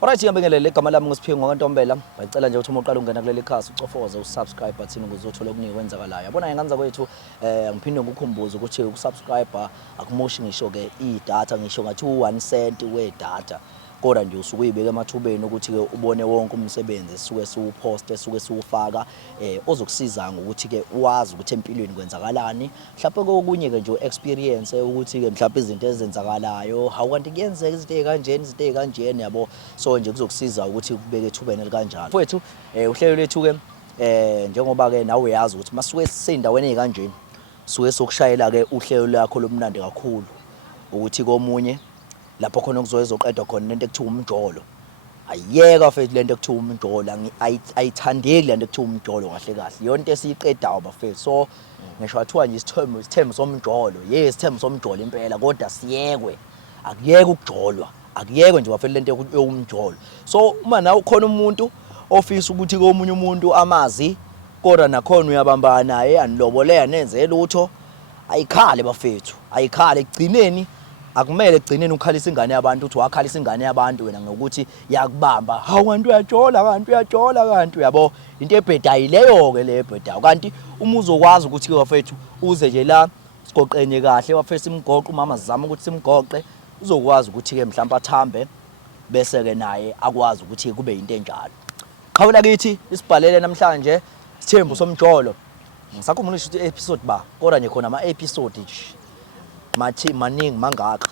Alright, ngiyabingelele igama lami nguSiphingo kwaNtombela. Ngicela nje ukuthi uma uqala ungena kuleli khasi ucofoze usubscribe button ukuze uthola okuningi kwenzakalayo. Yabona ngenza kwethu ngiphinde ngikukhumbuze ukuthi ukusubscribe akumoshi ngisho ke idatha ngisho ngathi u1 cent wedata. Kodwa nje usuke uyibeka emathubeni ukuthi ke ubone wonke umsebenzi suke siwuposte suke siwufaka ozokusiza ngokuthi ke wazi ukuthi empilweni kwenzakalani. Mhlawumbe kokunye ke nje experience ukuthi ke mhlawumbe izinto ezenzakalayo awukanti kuyenzeka izinto ezikanjeni yabo. So nje kuzokusiza ukuthi kubeke ethubeni elikanjalo. Mfowethu uhlelo lethu ke njengoba ke nawe uyazi ukuthi masuke sisendaweni ezikanjeni suke sokushayela ke uhlelo lakho lomnandi kakhulu ukuthi komunye lapho khona kuzoqedwa khona lento ekuthiwa umjolo. Ayiyeka mfethu lento ekuthiwa umjolo ayithandeki lento ekuthiwa umjolo kahle kahle. Yonke esiyiqedayo bafethu. So ngisho wathiwa nje isithembu somjolo. Yes, isithembu somjolo impela kodwa siyekwe. Akuyeke ukujolwa. Akuyeke nje bafethu lento yokumjolo. So uma nawe ukhona umuntu ofisa ukuthi komunye umuntu amazi kodwa nakhona uyabambana naye anilobolea nenze lutho ayikhale bafethu. Ayikhale egcineni akumele egcineni ukhalisa ingane yabantu uthi wakhalisa ingane yabantu wena ngokuthi yakubamba hawu kanti uyajola kanti uyabo into ebhedayi leyo ke le ebhedayo kanti uma uzokwazi ukuthi ke wafethu uze nje la sigoqenye kahle wafethu simgoqo umama zama ukuthi simgoqe uzokwazi ukuthi ke mhlawumbe athambe bese ke naye akwazi ukuthi kube into enjalo. Qhawula kithi isibhalele namhlanje isithembu somjolo. Ngisakhumbula ukuthi episode ba kodwa nje khona ama episode mathi maningi mangaka.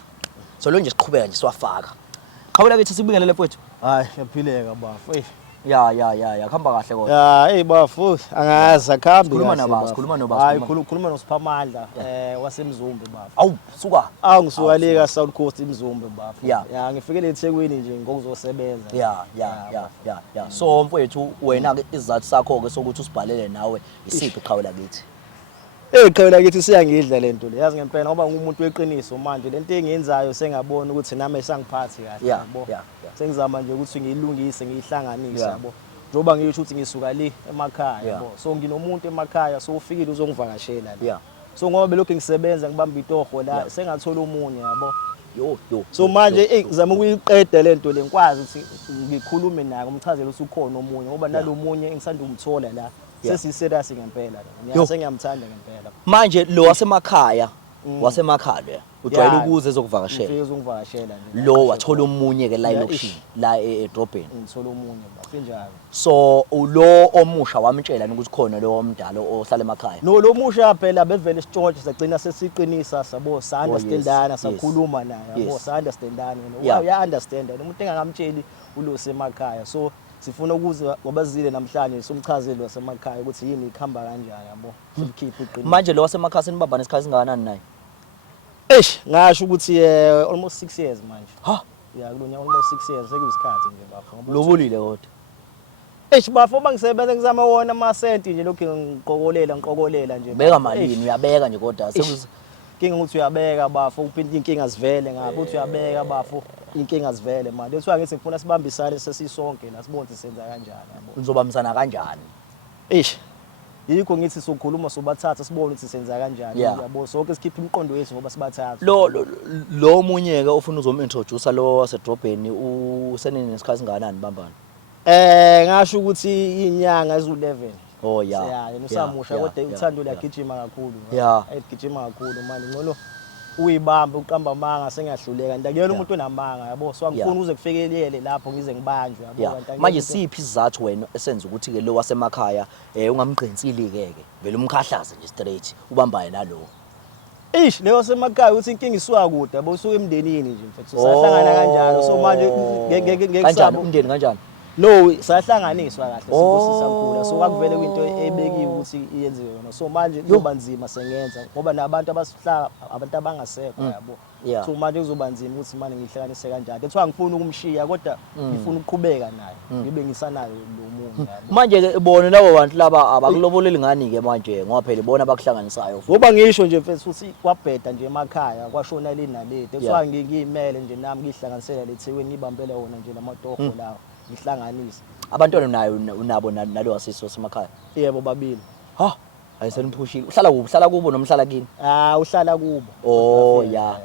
So lo nje siqhubeka nje siwafaka. Qhawula kithi sibingelele mfowethu. Hayi yaphileka bafu. Ya khamba kahle kodwa. Ya hey bafu angazi akhambi. Khuluma nabasi, khuluma nobasi. Hayi khuluma noSiphamandla waseMzumbe bafu. Awu suka. Ngisuka leka South Coast iMzumbe bafu. Ya ngifikele eThekwini nje ngokuzosebenza. Ya. So mfowethu wena ke izathu sakho ke sokuthi usibhalele nawe isiphi qhawula kithi. Qhawula kithi siyangidla lento le. Yazi ngempela ngoba ngumuntu weqiniso manje lento engiyenzayo sengabona ukuthi nami esangiphathi kahle yabo. Sengizama nje ukuthi ngiyilungise ngiyihlanganise yabo. Njoba ngisho ukuthi ngisuka le emakhaya yabo. So nginomuntu emakhaya so ufikile uzongivakashela la. So ngoba belokhu ngisebenza ngibamba itoho la sengathola umunye yabo. Yo. So manje ngizama ukuyiqeda lento le ngikwazi ukuthi ngikhulume naye umchazele ukuthi ukhona omunye ngoba nalomunye engisanda umthola la. Sesiserious ngempela la. Ngiyamthanda ngempela. Manje lo wasemakhaya le ujwayele ukuze ezokuvakashela. Ufike uzongivakashela nje. Lo wathola umunye ke la elokushini la edrobheni. Ngithola umunye bafinjalo. So lo omusha wamtshela ukuthi khona lo omdala ohlala emakhaya. No lo musha phela bevele isitshontshe sagcina sesiqinisa sabo sa understandana sakhuluma naye yabo sa understandana uya understand umuntu engakamtsheli ulo semakhaya. So sifuna ukuze wabazile namhlanje somchazeli wasemakhaya ukuthi yini ikhamba kanjani yabo sikhiphe iqiniso. Manje lo wasemakhaya senibabana isikhathi singakanani naye? Ngasho ukuthi almost 6 years manje. Ha? Ya kulonya almost 6 years sekuyisikhathi nje bafo. Lobolile kodwa. Bafo bangisebenza ngizama wona amasenti nje lokho ngiqokolela nje. Beka malini uyabeka nje kodwa inkinga ukuthi uyabeka bafo uphinde inkinga zivele ngapha uthi uyabeka bafo inkinga zivele manje ethiwa ngithi ngifuna sibambisane sesisonke la sibone senza kanjani yabo. Nizobambisana kanjani? Yikho ngithi sokhuluma sobathatha sibone ukuthi senza kanjani yabo sonke sikhipha imiqondo yethu ngoba sibathatha. Lo munye ke ofuna uzomintroduce lo wasedrobheni usenene nesikhathi singakanani bambana? Ngasho ukuthi inyanga ezu11. Oh yena usamusha kodwa uthando liyagijima kakhulu. Ayigijima kakhulu manje ngcono uyibambe uqamba amanga sengiyahluleka ndakuyena umuntu onamanga yabo so angifuni uze kufikelele lapho ngize ngibanjwe yabo kanti manje siphi isizathu wena esenza ukuthi ke lo wasemakhaya ungamgqinsili ke vele umkhahlaze nje straight ubambaye nalo. Leyo semakhaya uthi inkinga isuka kude yabo usuka emndenini nje mfethu sahlangana kanjalo so manje ngeke kanjani umndeni kanjani? No sahlanganiswa kahle sikhula so akuvele kwinto ebekiwe ukuthi iyenziwe yona so manje kuzoba nzima sengenza ngoba nabantu abasihlala abantu abangasekho yabo so manje kuzoba nzima ukuthi manje ngihlanganise kanjani ethiwa ngifuna ukumshiya kodwa ngifuna ukuqhubeka naye ngibe ngisanayo lo munye yabo. Manje ke bona labo bantu laba abakuloboleli ngani ke manje ngoba phela ibona abakuhlanganisayo ngoba ngisho nje mfethu futhi kwabheda nje emakhaya kwashona le nalete ethiwa ngiyimele nje nami ngihlanganisela leThekwini ngibambele wona nje lamatoho lawo ngihlanganisa. Abantwana nayo unabo nalo wasisi wasemakhaya? Yebo babili. Ha ayiseniphushile uhlala kuphi uhlala kubo nomhlala kini? Uhlala kubo. Ya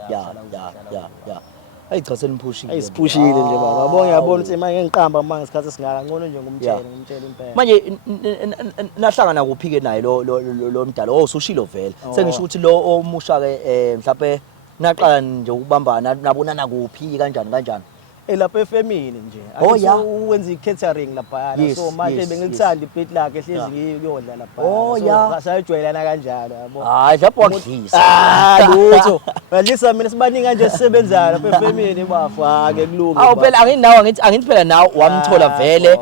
Hayi cha seniphushile. Ayisiphushile nje baba. Yabona ngiyabona ukuthi manje ngiqamba manje isikhathi esingaka ngcono nje ngumtshele impela. Manje nahlangana kuphi ke naye lo mdala osushilo vele. Sengisho ukuthi lo omusha ke mhlawumbe naqala nje ukubambana nabonana kuphi kanjani. Lapha efemini nje. Uwenza i-catering lapha. So manje bengikuthanda iplate lakhe ehlezi ngiyodla lapha. So sayijwayelana kanjalo yabo. Hayi lapho wakudlisa. Lutho. Badlisa mina sibaningi kanje sisebenzayo lapha efemini bafake kulunge. Awu phela angithi phela nawe wamthola vele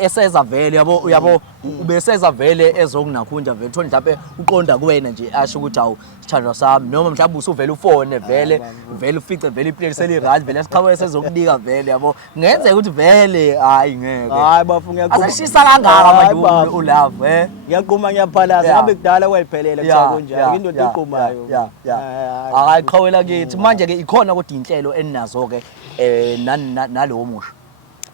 eseza vele yabo ubeseza vele ezokunakhunja vele thona mhlawumbe uqonda kuwena nje asho ukuthi awu sithandwa sami noma mhlawumbe usuvela ufone vele ufice vele iplate seli-right vele siqhamuke sezokunika vele yabo ngenzeka ukuthi vele hayi ngeke hayi bafu ngiyaqhuma asishisa kangaka manje ulove ngiyaqhuma ngiyaphalaza ngabe kudala kwayiphelela kuthiwa kunjalo indoda equmayo hayi qhawela kithi manje ke ikhona kodwa inhlelo eninazo ke nalowo musha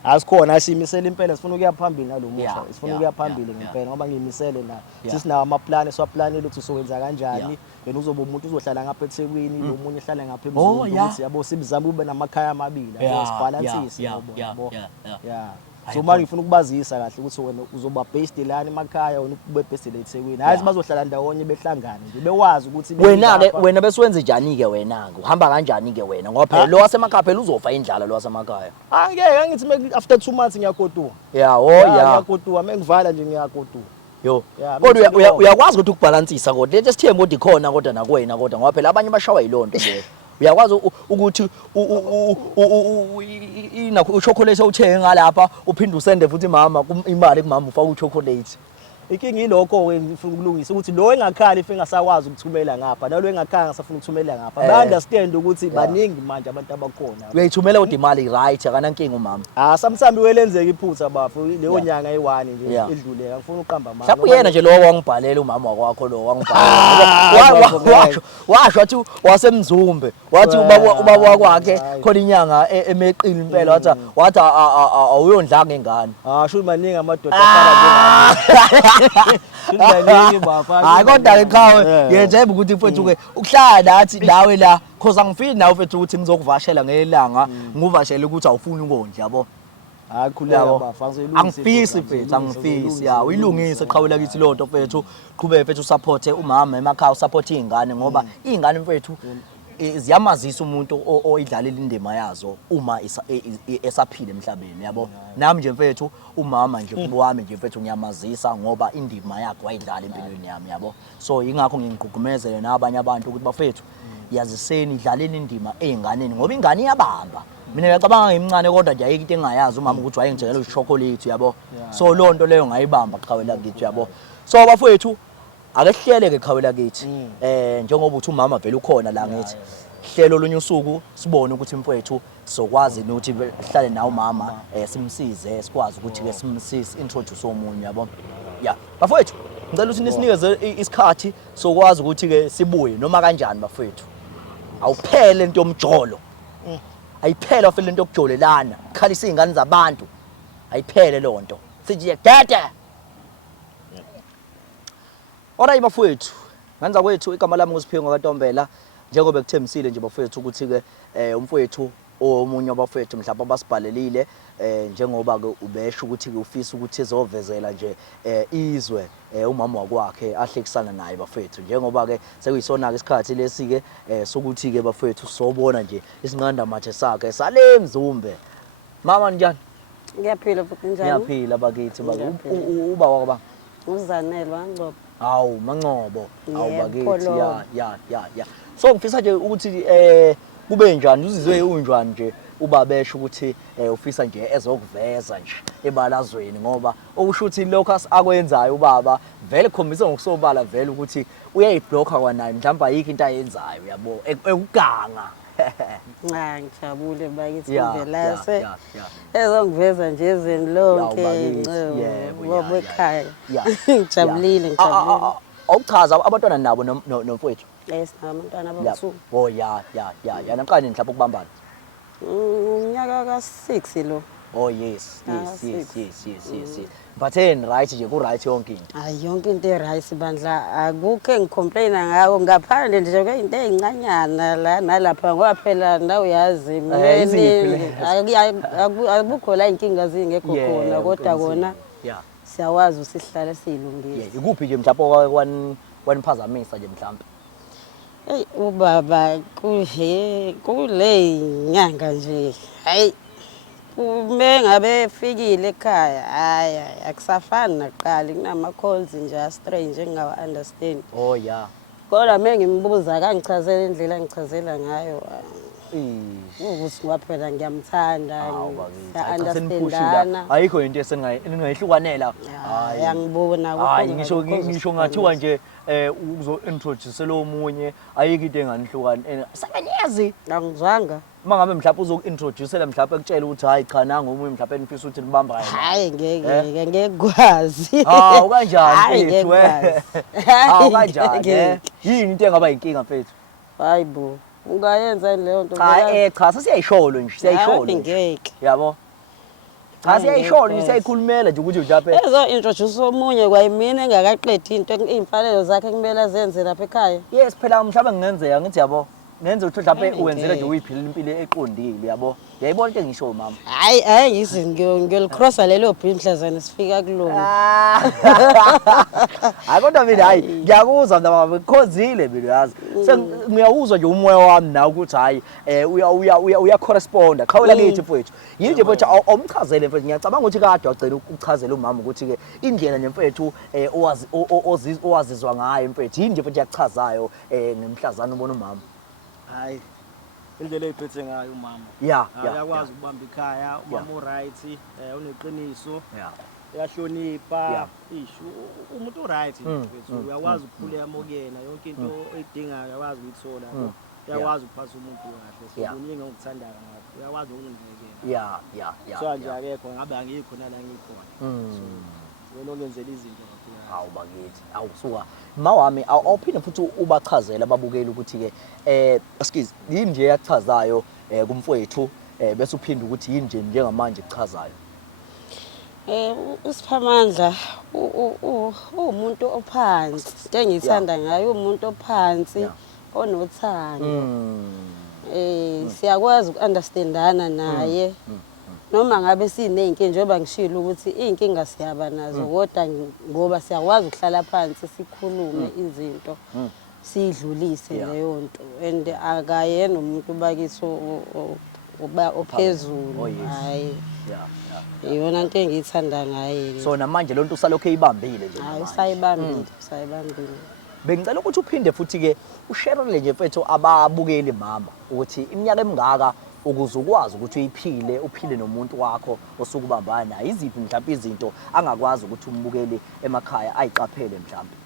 asikhona asimisela impela sifuna ukuya phambili nalomusha sifuna ukuya phambili ngempela ngoba ngimisele na sisinawo amaplani swaplanele ukuthi uzowenza kanjani then uzoba umuntu uzohlala ngapha eThekwini lo munye ehlala ngapha eMzulu ukuthi yabo simzama ube namakhaya amabili yabo sibalansise yabo so manje ngifuna ukubazisa kahle ukuthi wena uzoba based lana emakhaya wena ube based la eThekwini hayi bazohlala ndawonye behlangane nje bewazi ukuthi wena bese wenze njani ke wena ke uhamba kanjani ke wena ngoba phela lo wasemakhaya phela uzofa indlala lo wasemakhaya angeke ngithi after 2 months ngiyagoduka ngiyagoduka mengivala nje ngiyagoduka yo kodwa uyakwazi ukuthi ukubalansisa kodwa lethe sithe kodwa ikhona kodwa nakuwena kodwa ngoba phela abanye bashawa yilonto le uyakwazi ukuthi inakho uchocolate uthenge ngalapha uphinde usende futhi mama imali kumama ufaka uchocolate inkingi ilokho ngifuna ukulungisa ukuthi lo engakhali ife engasakwazi ukuthumela ngapha nalo engakhanga ngasafuna ukuthumela ngapha ba understand ukuthi baningi manje abantu abakhona uyayithumela kodwa imali right akana nkingi umama sometimes welenzeka iphutha bafu leyo nyanga eyi1 nje edluleka ngifuna uqamba manje mhlawumbe yena nje lo wangibhalela umama wakwakho lo wangibhalela washo wathi wasemzumbe wathi ubaba wakwakhe khona inyanga emeqini impela wathi awuyondla ngengane sho maningi amadoda afana nje hayi kodwa ke qawe yenzeba ukuthi mfethu ke ukuhlala nathi nawe la cause angifini nawe mfethu ukuthi ngizokuvashela ngelanga nguvashela ukuthi awufuni ukondla yabo hayi khuleka bafanele uyilungise angifisi mfethu angifisi uyilungise qhawela kithi lonto mfethu qhubeke mfethu support umama emakhaya usupport izingane ngoba izingane mfethu ziyamazisa umuntu oyidlalela indima yazo uma esaphila emhlabeni yabo nami nje mfethu umama nje kuwami nje mfethu ngiyamazisa ngoba indima yakhe wayidlala empilweni yami yabo so ingakho ngingqugqumezele nabanye abantu ukuthi bafethu yaziseni idlalela indima einganeni ngoba ingane iyabamba mina ngiyacabanga ngimncane kodwa nje ayike into engayazi umama ukuthi wayengitshela ichocolate yabo so lonto leyo ngayibamba qhawela kithi yabo so bafethu ake sihleleke qhawela kithi njengoba uthi umama vele ukhona la ngithi hlelo lonye usuku sibone ukuthi mfowethu sokwazi ukuthi sihlale nawo mama simsize sikwazi ukuthi ke simsisi introduce omunye yabo bafowethu ngicela ukuthi nisinikeze isikhathi sokwazi ukuthi ke sibuye noma kanjani bafowethu awuphele into yomjolo ayiphela phela into yokujolelana khalisa izingane zabantu ayiphele lonto sithi dede Ora bafowethu ngenza kwethu igama lami nguSiphiwe ngokaNtombela njengoba kuthembisile nje bafowethu ukuthi ke umfowethu omunye wabafowethu mhlawumbe abasibhalelile njengoba ke ubesho ukuthi ke ufisa ukuthi ezovezela nje izwe umama wakwakhe ahlekisana naye bafowethu njengoba ke sekuyisona ke isikhathi lesi ke sokuthi ke bafowethu sobona nje isinqanda mathe sakhe sale Mzumbe mama njani Ngiyaphila futhi njani Ngiyaphila bakithi uba wakaba uZanele wangqobo Awu Mancobo awubakithi ya so ngifisa nje ukuthi kube njani uzizwe unjani nje ubabesha ukuthi ufisa nje ezokuveza nje ebalazweni ngoba okusho ukuthi lokho akwenzayo ubaba vele khombisa ngokusobala vele ukuthi uyayibhlokha kwanayo mhlawumbe ayikho into ayenzayo yabo ekuganga ngijabule bakithi velase ezongiveza nje ezweni lonke ngoba ekhaya ngijabulile awuchaza abantwana nabo nomfowethu yes abantwana ababusuku ya naqani mhlawumbe ukubambana unyaka ka6 lo Oh yes Mphatheni right nje ku right yonke into. Hayi yonke into e-right bandla akukho engicomplaina ngako ngaphandle nje kweinto ezincanyana la nalapha ngoba phela la uyazi akukho la inkinga zingekho khona kodwa kona siyawazi usihlala siyilungisa. Ikuphi nje mhlawumbe kwaniphazamisa nje mhlawumbe? Hey ubaba kule nyanga nje hayi uma ngabe efikile ekhaya hayi akusafani naqala kunama calls nje strange engawa understand. Oh yeah. Kodwa uma ngimbuza akangichazela indlela engichazela ngayo ukuthi ngaphela ngiyamthanda understandana. Ayikho into esengayihlukanela. Hayi angibona hayi ngisho ngathiwa nje uzo introduce lo munye ayikho into enganihlukana sebenyazi angizwanga mangabe mhlawumbe uzokuintroducela mhlawumbe ekutshela ukuthi hayi cha nanga omunye mhlawumbe enifisa ukuthi nibamba yena. Hayi ngeke ngikwazi. Hawu kanjani mfethu hawu kanjani yini into engaba inkinga mfethu? Hayi bo ungayenza leyo nto cha siyayisholo nje siyayisholo ngeke yabo cha siyayisholo nje siyayikhulumela nje ukuthi mhlawumbe ezo introduce omunye kwayimina engakaqedi into imfanelo zakhe kumele azenze lapha ekhaya. Yes phela mhlawumbe ngenzeka ngithi yabo ngenze ukuthi mhlawumbe uwenzele nje uyiphila impilo eqondile yabo yayibona into engisho mama. Hayi ngisi ngiyolikhrossa lelo bridge mhlazana sifika kulona. Hayi kodwa mina hayi ngiyakuzwa mntana bekhozile mina yazi ngiyawuzwa nje umoya wami na ukuthi hayi uya corresponda qhawela kithi mfethu yini nje mfethu awumchazele mfethu ngiyacabanga ukuthi kade wagcina ukuchazela umama ukuthi ke indlela nje mfethu owazizwa ngayo mfethu yini nje mfethu yakuchazayo ngemhlazana ubona umama. Hayi indlela eyiphethe ngayo umama uyakwazi ukubamba ikhaya umama uright uneqiniso uyahlonipha isho umuntu uright mfethu uyakwazi ukuphula yamokena yonke into oyidingayo uyakwazi ukuyithola uyakwazi ukuphasa umuntu kahle kuningi ngikuthanda ngakho uyakwazi ukunginakekela so nje akekho ngabe angikho nala ngikhona so wena ongenzela izinto hawu bakithi awusuka mawami awuphinde futhi ubachazela ababukeli ukuthi ke excuse yini nje yachazayo kumfowethu bese uphinde ukuthi yini nje njengamanje kuchazayo. uSiphamandla umuntu ophansi into engithanda ngayo umuntu ophansi onothando siyakwazi ukunderstandana naye noma ngabe sineyinkinga njengoba ngishilo ukuthi inkinga siyaba nazo kodwa ngoba siyakwazi ukuhlala phansi sikhulume izinto sidlulise leyo nto and akayena umuntu bakithi ophezulu hayi iyona into engiyithanda ngaye. So namanje lonto usalokho eyibambile nje. Hayi usayibambile. Bengicela ukuthi uphinde futhi ke usharele nje mfethu ababukeli mama ukuthi iminyaka emingaka ukuze ukwazi ukuthi uyiphile uphile nomuntu wakho osukubambana naye iziphi mhlawumbe izinto angakwazi ukuthi umbukeli emakhaya ayiqaphele mhlawumbe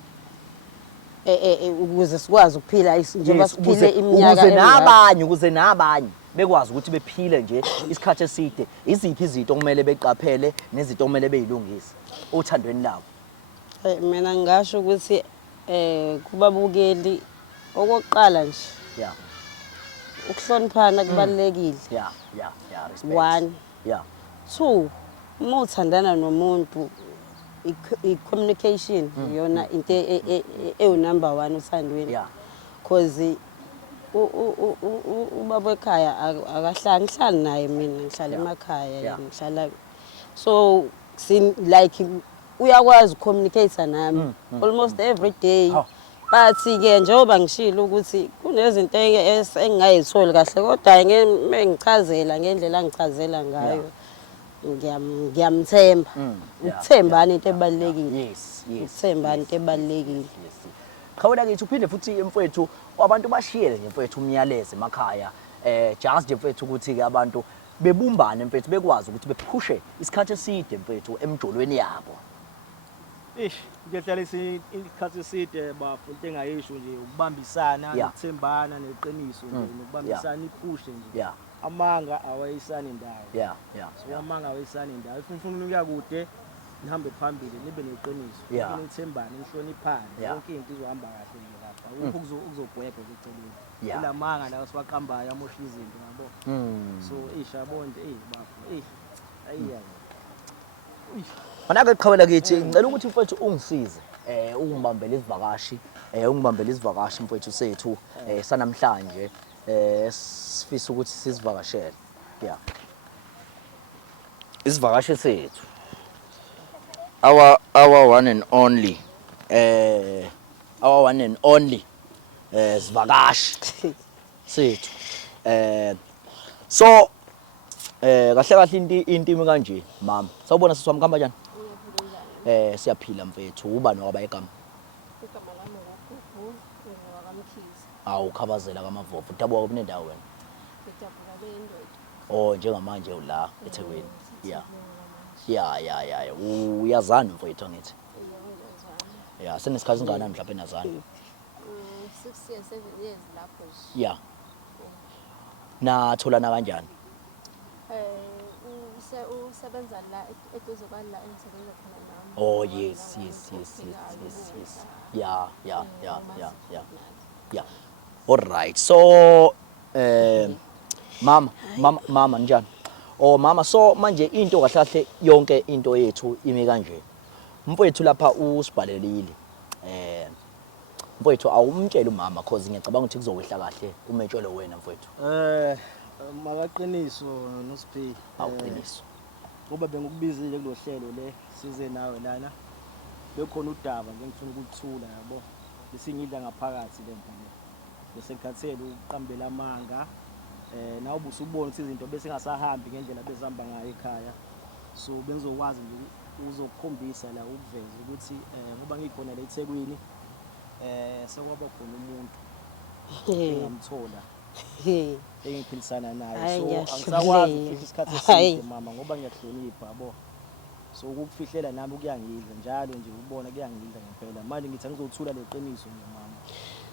ukuze sikwazi ukuphila njengoba siphile iminyaka ukuze nabanye bekwazi ukuthi bephile nje isikhathi eside iziphi izinto kumele beqaphele nezinto kumele beyilungise othandweni labo. Mina ngisho ukuthi kubabukeli okokuqala nje ukuhloniphana kubalekile. Respect. 1 2 uma uthandana nomuntu i-communication yona into number 1 uthandweni because ubaba ekhaya akahlali naye mina ngihlala emakhaya ngihlala so like uyakwazi ukucommunicate nami almost every day but ke njengoba ngishilo ukuthi kunezinto engingayitholi kahle kodwa ngichazela ngendlela angichazela ngayo ngiyamthemba ukuthembana into ebalekile ukuthembana into ebalekile. Khawula kithi uphinde futhi mfowethu abantu bashiyele nje mfowethu umyalezo emakhaya just nje mfowethu ukuthi ke abantu bebumbane mfowethu bekwazi ukuthi bephushe isikhathi eside mfowethu emjolweni yabo. Ngiyahlala isikhathi eside bafu into engayisho nje ukubambisana ukuthembana neqiniso nje nokubambisana iphushe nje amanga awayisana indawo so amanga awayisana indawo ifuna ukuya kude nihambe phambili nibe neqiniso nithembane nihloniphane yonke into izohamba kahle nje lapha ukuzobheka eceleni lamanga la siwaqambayo amosha izinto yabo so ishabonde bafu Ayiya. Manake qhawela kithi ngicela ukuthi mfowethu ungisize ungibambele izivakashi mfowethu sethu sanamhlanje sifisa ukuthi sizivakashele. Yeah. Isivakashi sethu. Our one and only sivakashi sethu. So kahle kahle intimi kanje mama. Sawubona sisi wami kuhamba kanjani? Siyaphila mfethu. Ubani wakaba igama? Igama lami uGugu wakamkhize. Awukhabazela kaMavovo. Udabuka kuphi nendawo wena? Ngijabula le ndoda. Oh njengamanje ula eThekwini. Yeah. Uyazana mfethu ngithi. Yeah, senesikhathi singana mhlawumbe nazana. 6 years 7 years lapho nje. Yeah. Natholana kanjani? Usebenza la eduze kwala engisebenza khona nami. Oh yes. Yeah. All right. So mama njani? Oh mama, so manje into kahle yonke into yethu imi kanje. Mfowethu lapha usibhalelile. Mfowethu awumtshela umama cause ngiyacabanga ukuthi kuzowehla kahle umetshele wena mfowethu. Makaqiniso noSiphi. Awuqiniso. Ngoba bengikubizile kulo hlelo le size nawe lana. Bekhona udaba ngengifuna ukuthula yabo. Besingidla ngaphakathi le mfana. Bese ngikhathele uqambela amanga. Nawe ubusubona ukuthi izinto bese ngasahambi ngendlela bezihamba ngayo ekhaya. So bengizokwazi nje uzokukhombisa la ukuveza ukuthi ngoba ngikhona la eThekwini sekwaba khona umuntu engamthola engiphilisana naye. So angisakwazi ukufihla isikhathi eside mama ngoba ngiyahlonipha yabo. So ukufihlela nami kuyangidla njalo nje ubona kuyangidla ngempela. Manje ngithi ngizothula leqiniso nje mama.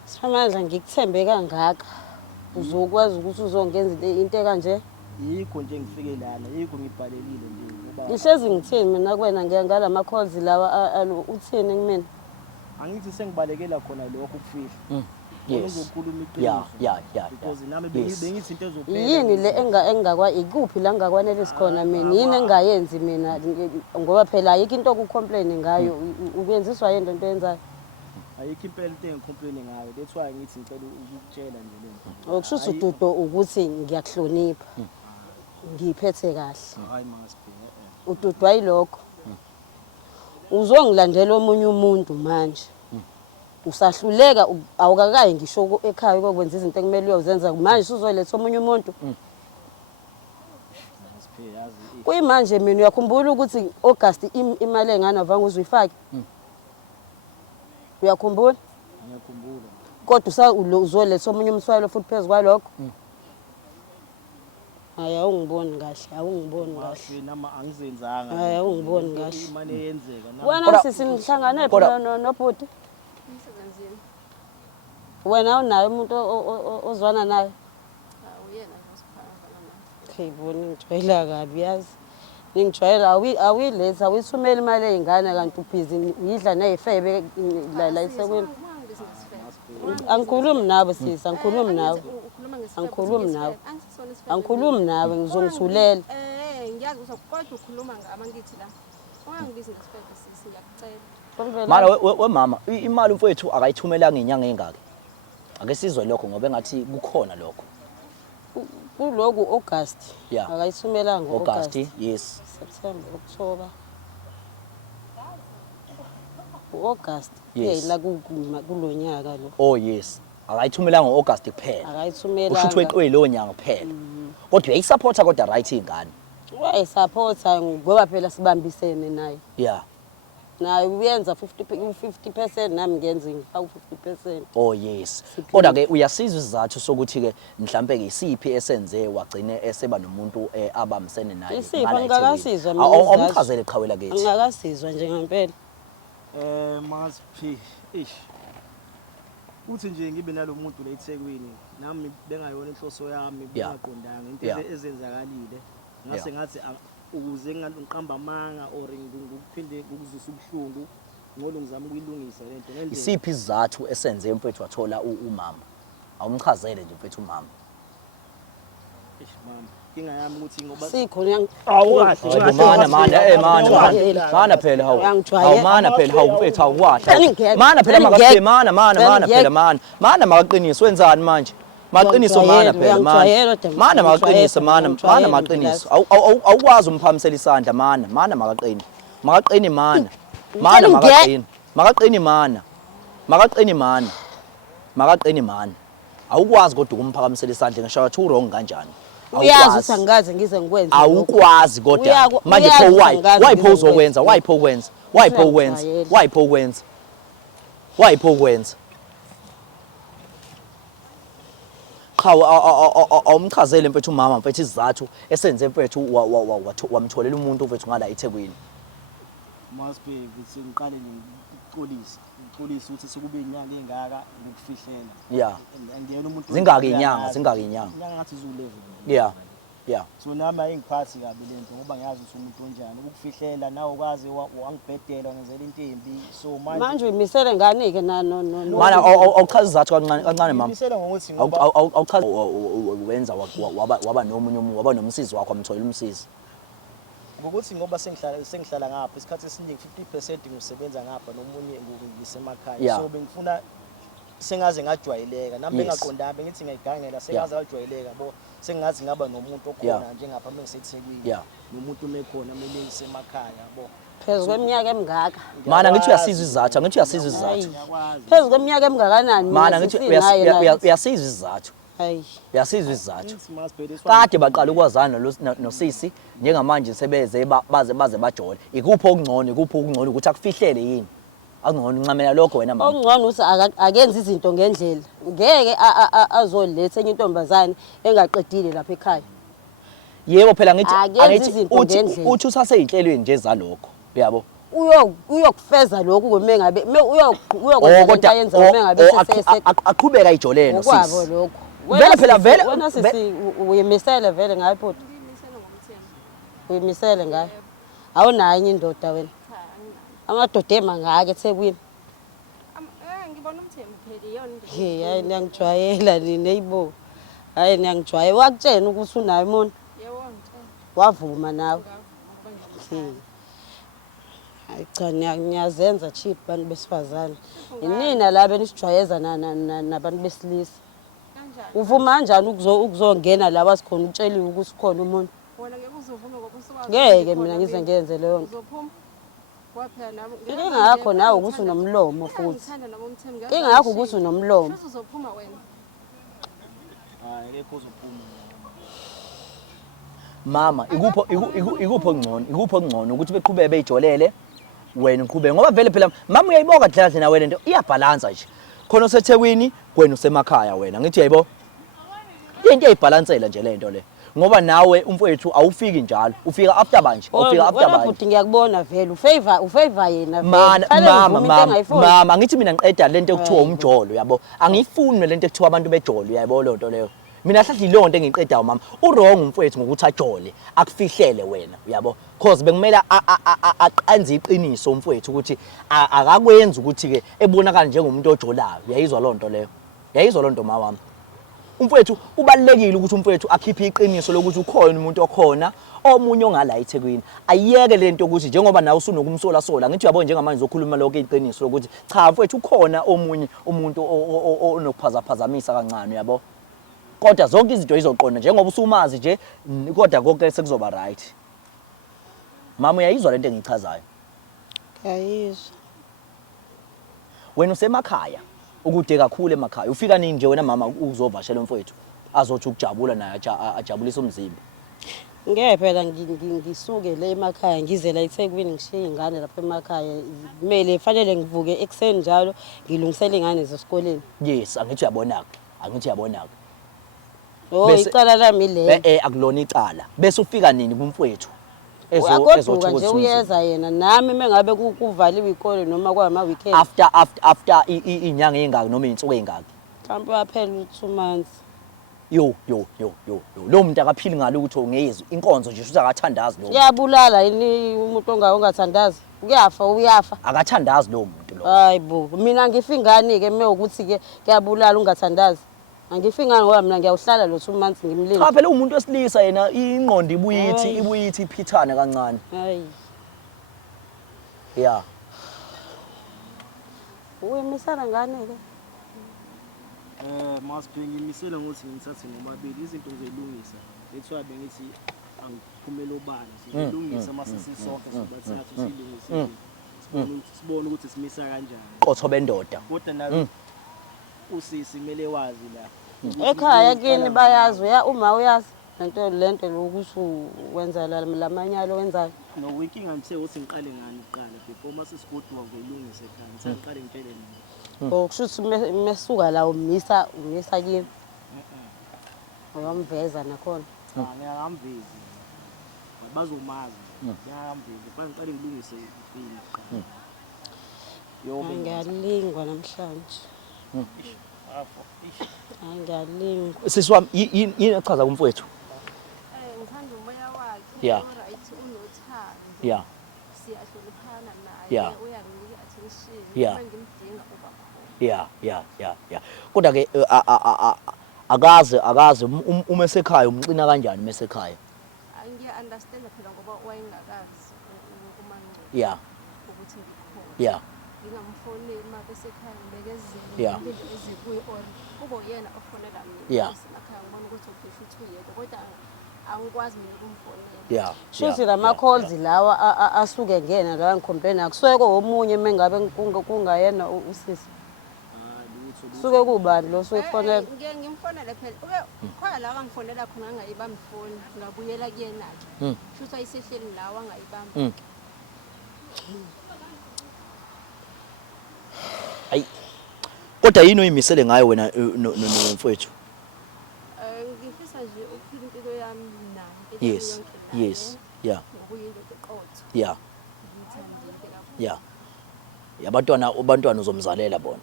Samandla ngikuthembe kangaka. Uzokwazi ukuthi uzongenza into kanje? Yikho nje ngifike lana, yikho ngibhalelile nje ngoba Ngihlezi ngithini mina kuwena ngiyangala ama calls lawa uthini kumina? Angithi sengibalekela khona lokho ukufihla. Yes. Uzokhuluma iqiniso. Yeah. Because nami bengithi into ezophela. Yini le engakwa ikuphi la ngakwanele sikhona mina? Yini engayenzi mina ngoba phela ayikho into okucomplain ngayo. Ukuyenziswa yento into yenzayo. Ayikho impela into engicomplain ngayo. That's why ngithi ngicela ukukutshela nje lento. Okushusa ududo ukuthi ngiyakuhlonipha. Ngiphethe kahle. Hayi MaSiphi. Ududo ayilokho. Uzongilandela omunye umuntu manje. Usahluleka awukakayi ngisho ekhaya ukwenza izinto ekumele uyozenza manje uzoletha omunye umuntu. MaSiphi yazi. Kuyimanje mina uyakhumbula ukuthi August imali engana vanga uzuyifake. Uyakhumbula? Ngiyakhumbula. Kodwa uzoletha omunye umswalo futhi phezulu kwalokho. Hayi awungiboni kahle, awungiboni kahle. MaSiphi nama angizenzanga. Hayi awungiboni kahle. Imali eyenzeka nami. Wena sisinihlangane phela nobhuti. Umsebenzini. Wena unayo umuntu ozwana naye? Uyena ngosiphanga manje. Okay, bona ngijwayela kabi yazi. Ngijwayela awiletha awithumela imali eyingane kanti ubhizi uyidla nezifebe la eSekwini. Angikhulumi nawe sisi, angikhulumi nawe. Angikhulumi nawe. Angikhulumi nawe ngizongithulela. Ngiyazi ukuthi kodwa ukhuluma ngama ngithi la. Ungangibizi ngesifebe sisi ngiyakucela. Mara we mama imali mfowethu akayithumelanga inyanga engaka. Ake sizwe lokho ngoba engathi kukhona lokho. Kuloku August. Akayithumelanga August, yes. September, October. August. Yes. La kulonyaka lo. Oh yes. Akayithumelanga August kuphela. Akayithumelanga. Ushuthi weqwe lo nyanga kuphela. Kodwa uyayisupporta kodwa right ingane. Uyayisupporta ngoba phela sibambisene naye. Yeah. Naye uyenza 50% nami ngenza ngi-50%. Oh yes. Kodwa ke uyasizwa isizathu sokuthi ke mhlambe ke isiphi esenze wagcine eseba nomuntu abamsene naye. Isiphi ngakasizwa mina. Awumchazele qhawela kithi. Ngakasizwa nje ngempela. MaSiphi. Uthi nje ngibe nalomuntu la eThekwini nami bengayona inhloso yami bengaqondanga into ezenzakalile. Ngase ngathi ukuze ngiqamba amanga or ngikuphinde ukuzwisa ubuhlungu ngolo ngizama ukuyilungisa lento ngendlela. Isiphi isizathu esenze mfethu wathola umama? Awumchazele nje mfethu umama. Mama. inkinga yami ukuthi ngoba sikhona mana phela hawu mana phela hawu mfethu awukwahla mana phela makasibe mana phela mana makaqinise wenzani manje maqiniso mana phela mana makaqinise mana maqiniso awukwazi umphamisela isandla mana makaqini mana makaqini mana awukwazi kodwa ukumphakamisela isandla ngisho wathi wrong kanjani uyazi ukuthi angikaze ngize ngikwenze awukwazi kodwa manje pho why pho uzokwenza cha awumchazele mfethu umama mfethu isizathu esenze mfethu wamtholela umuntu mfethu ngala eThekwini masibheke ukuthi ngiqale ngixolise ukuthi sekube inyanga engaka ngokufihlela yeah andiyena umuntu zingaki inyanga inyanga ngathi zu11 yeah so nami ayingiphathi kabi lento ngoba ngiyazi ukuthi umuntu onjani ukufihlela nawe ukwazi wangibhedela ngenzela into embi so manje uyimisele ngani ke mana awuchaza izathu kancane mama uyimisele ngokuthi ngoba awuchaza wenza waba nomunye waba nomsizi wakho amtholela umsizi ngokuthi ngoba sengihlala ngapha isikhathi esiningi 50% ngisebenza ngapha nomunye ngisemakhaya so bengifuna sengaze ngajwayeleka nami bengaqondanga bengithi ngiyigangela sengaze ngajwayeleka bo sengazi ngaba nomuntu okhona njengapha mengiseThekwini nomuntu mekhona mele ngisemakhaya bo phezu kweminyaka emingaka mana ngithi uyasiza izathu phezu kweminyaka emingakanani mana ngithi uyasiza izathu uyasizwa izathu kade baqala ukwazana nosisi njengamanje sebeze baze bajole ikuphi okungcono ukuthi akufihlele yini angcono uncamela lokho wena mama okungcono uthi akenza izinto ngendlela ngeke azoletha enye intombazane engaqedile lapha ekhaya yebo phela ngithi uthi usaseyinhlelweni nje zalokho uyabo uyokufeza lokhu kome ngabe uyokwenza yenza kome ngabe aqhubeka ijolene nosisi lokho vele wena sisi uyimisele vele ngayo bhuti uyimisele ngayo awunayo enye indoda wena amadoda emangaka eThekwini ngibona umthembu phela iyona hayi niyangijwayela nini eyibo hayi niyangijwayela wakutshena ukuthi unayo umuntu yebo wavuma nawe hayi cha niyazenza cheap bantu besifazane inina la benisijwayeza nabantu besilisa uvuma kanjani ukuzongena la wasikhona utsheliwe ukuthi ukhona umuntu wona ngeke uzovume ngoba usukwazi ngeke mina ngize ngenze leyo nto uzophuma waphela nami ingakho nawe ukuthi unomlomo futhi ingakho ukuthi unomlomo uzophuma wena ngeke uzophuma mama ikupho okungcono ukuthi beqhubeke beyijolele wena uqhubeke ngoba vele phela mama uyayiboka dladla na wena into iyabalansa nje khona useThekwini wena usemakhaya wena ngithi yayibo into eyibalansela nje lento le ngoba nawe umfowethu awufiki njalo ufika after manje wena futhi ngiyakubona vele ufavor yena mama ngithi mina ngiqeda lento ekuthiwa umjolo yabo angiyifuni lento ekuthiwa abantu bejolo yabo lonto leyo mina hlathi lonto engiqedayo mama urong umfowethu ngokuthi ajole akufihlele wena uyabo cause bekumele aqanze iqiniso umfowethu ukuthi akakwenza ukuthi ke ebonakala njengomuntu ojolayo uyayizwa lonto leyo uyayizwa lonto mama wami umfowethu ubalekile ukuthi umfowethu akhiphe iqiniso lokuthi ukhona umuntu okhona omunye ongala eThekwini ayiyeke lento ukuthi njengoba nawe usunokumsola sola ngithi uyabona njengamanje uzokhuluma lokho iqiniso lokuthi cha mfowethu ukhona omunye umuntu onokuphazaphazamisa kancane uyabo kodwa zonke izinto izoqonda njengoba usumazi nje kodwa konke sekuzoba right mama uyayizwa lento engichazayo ngiyayizwa wena usemakhaya ukude kakhulu emakhaya ufika nini nje wena mama uzovashela umfowethu azothi ukujabula naye ajabulisa umzimba ngeke phela ngisuke le emakhaya ngize la eThekwini ngishiye ingane lapha emakhaya kumele fanele ngivuke ekseni njalo ngilungisele ingane zesikoleni yes angithi uyabonaka icala lami le akulona icala bese ufika nini kumfowethu ezogoduka nje uyeza yena nami mengabe kuvaliwe ikole noma kwama weekend after inyanga engaki noma insuku engaki mhlawumbe waphela 2 months yo lo muntu akaphili ngalo ukuthi ungeyizwa inkonzo nje uthi akathandazi lo uyabulala yini umuntu ongathandazi uyafa akathandazi lo muntu lo hayibo mina ngifingani ke ukuthi ke kuyabulala ungathandazi Angifingani ngoba mina ngiyawuhlala lo 2 months ngimlinde. Cha phela umuntu wesilisa yena ingqondo Hayi. ibuyithi iphithane kancane. Hayi. Yeah. Uyemisana ngane ke? Masiphe ngimisela ngokuthi ngithathe nomabili izinto ngizilungisa. Ethiwa bengithi angiphumela obani. Sizilungisa masisonke sobathathu silungise. Sibone ukuthi simisa kanjani. Qotho bendoda. Kodwa nawe usisi kumele wazi la. Ekhaya kini bayazi uma uyazi lento lokuthi wenza lamanyalo wenzayo. No winking ngithe uthi ngiqale ngani uqala before masisigodwa ngilungise ekhaya. Ngisangiqale ngitshele nini. Okushuthi mesuka la umisa kimi. Uyamveza nakhona. Cha ngiyakamvezi. Bazomazi. Ngiyakamvezi. Bangiqale ngilungise ifini uqala. Yobe Ngiyalingwa namhlanje. Ngiyalingwa. Sisi wami yini echaza kumfowethu? Ngithanda umoya wakhe. Yeah. Right unothando. Yeah. Siyahloniphana naye. Yeah. Uyanginika attention. Yeah. Uma ngimdinga uba khona. Yeah. Kodwa ke akaze uma esekhaya umcina kanjani uma esekhaya? Angiya-understand phela ngoba wayengakazi uMaNgcobo. Yeah. Ukuthi ngikhona. Yeah. Ngingamfoneli uma besekhaya ngibekezele. Yeah. Ngilinde eze kuye or kube uyena ofonela mina. Yeah. Emakhaya ngibona ukuthi ucishe uthi uyedwa kodwa angikwazi mina ukumfonela. Yeah. Shuthi lama calls lawa asuke ngena la ngicomplain akusuke komunye mengabe kungayena usisi. Suke kubani lo sufonela? Ngeke ngimfonele phela. Ube khona la wangifonela khona angayibambi phone. Ngabuyela kuyena ke. Shuthi ayisehleli la wangayibambi. Hayi. Kodwa yini oyimisele ngayo wena nomfowethu? Ngifisa nje ukuphila impilo yami naye. Yes. Yes. Yeah. Ngokuyinto eqotho. Yeah. Ngithandile kakhulu. Yeah. Abantwana uzomzalela bona.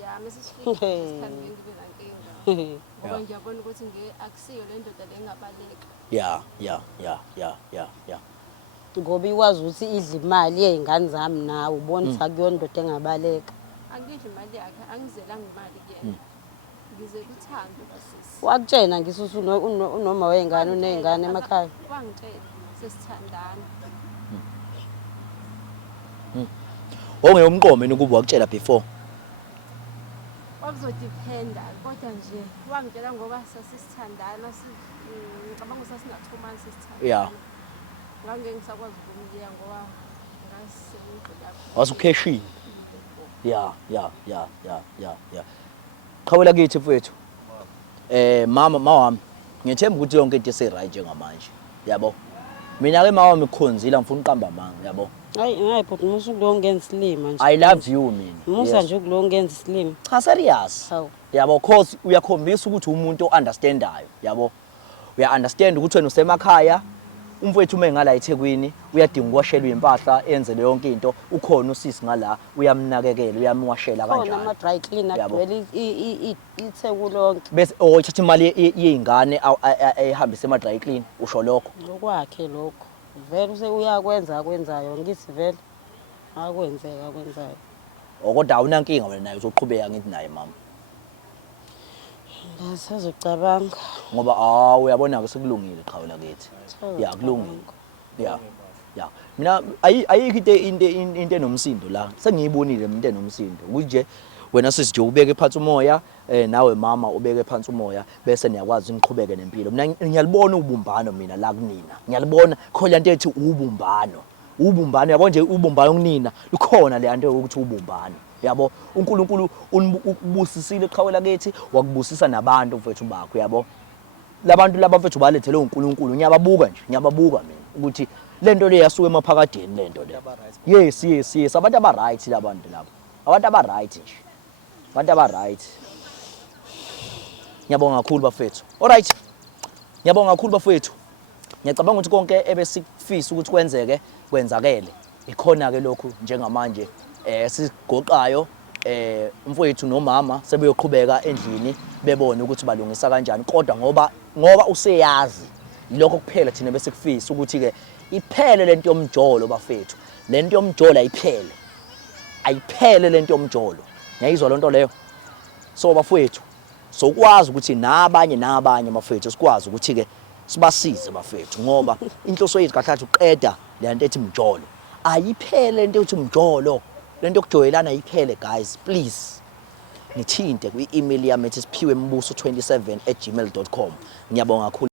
Ya mesifika isikhathi ngibe nankinga. Ngoba ngiyabona ukuthi akusiyo le ndoda le engabaleka. Yeah. Ngoba ikwazi ukuthi idla imali yezingane zami nawe ubona ukuthi akuyona indoda engabaleka. Angidli imali yakhe, angizelanga imali kuyena. Ngize kuthando kasisi. Wakutshena ngisuthi unoma wezingane unezingane emakhaya. Wangitshela sesithandana. Ongeyomqome ukuba wakutshela before. Wakuzodependa kodwa nje wangitshela ngoba sasisithandana ngicabanga ukuthi sasina 2 months sisithandana. Yeah. Ngangeke ngisakwazi ukumliya ngoba ngasengiqeda. Wasukheshini. Yeah. Khawela kithi mfowethu. Mama wami ngiyethemba ukuthi yonke into ise-right njengamanje. Yabo. Mina ke mama wami khonzila ngifuna uqamba manga, yabo. Hayi but musu kulo ngenza isilima nje. I love you mina. Musa nje kulo ngenza isilima. Cha serious. Hawu. Yabo cause uyakhombisa ukuthi umuntu ounderstandayo, yabo. Uya understand ukuthi wena usemakhaya, umfowethu uma engala eThekwini, uyadinga ukwashelwa impahla, enze yonke into, ukhona usisi ngala, uyamnakekela, uyamwashela kanjani. Khona ama dry cleaner agcwele iTheku lonke. Bese oyithatha imali yezingane ehambise ama dry clean, usho lokho. Lokwakhe lokho. Vele use uyakwenza akwenzayo ngithi vele akwenzeka akwenzayo. Kodwa awunankinga wena naye uzoqhubeka ngithi naye mama. Ngasazocabanga. Ngoba uyabona ke sekulungile qhawela kithi. Yeah kulungile. Yeah. Mina ayikho into enomsindo la. Sengiyibonile into enomsindo. Kuje wena sisi nje ubeke phansi umoya, nawe mama ubeke phansi umoya bese niyakwazi ngiqhubeke nempilo. Mina ngiyalibona ubumbano mina la kunina. Ngiyalibona khona into ethi ubumbano. Ubumbano yabo nje ubumbano kunina likhona le nto ukuthi ubumbano. Yabo uNkulunkulu ubusisile qhawela kithi wakubusisa nabantu mfethu bakho yabo. Labantu laba mfethu balethele uNkulunkulu ngiyababuka mina ukuthi lento le yasuka emaphakadeni lento le. Yes abantu aba right labantu labo. Abantu aba right nje. Abantu aba right. Ngiyabonga kakhulu bafethu. Alright. Ngiyabonga kakhulu bafethu. Ngiyacabanga ukuthi konke ebesikufisa ukuthi kwenzeke kwenzakele. Ikhona ke lokhu njengamanje sigoqayo umfowethu nomama sebeyoqhubeka endlini bebone ukuthi balungisa kanjani kodwa ngoba useyazi lokho kuphela thina bese kufisa ukuthi ke iphele lento yomjolo bafethu lento yomjolo ayiphele lento yomjolo ngiyayizwa lonto leyo so bafethu sokwazi ukuthi nabanye bafethu sikwazi ukuthi ke sibasize bafethu ngoba inhloso yethu kahlathi uqeda le nto ethi mjolo ayiphele lento ethi mjolo lento yokujoyelana ayiphele guys please nithinte kwi-email yami ethi siphiwe mbuso27@gmail.com ngiyabonga kakhulu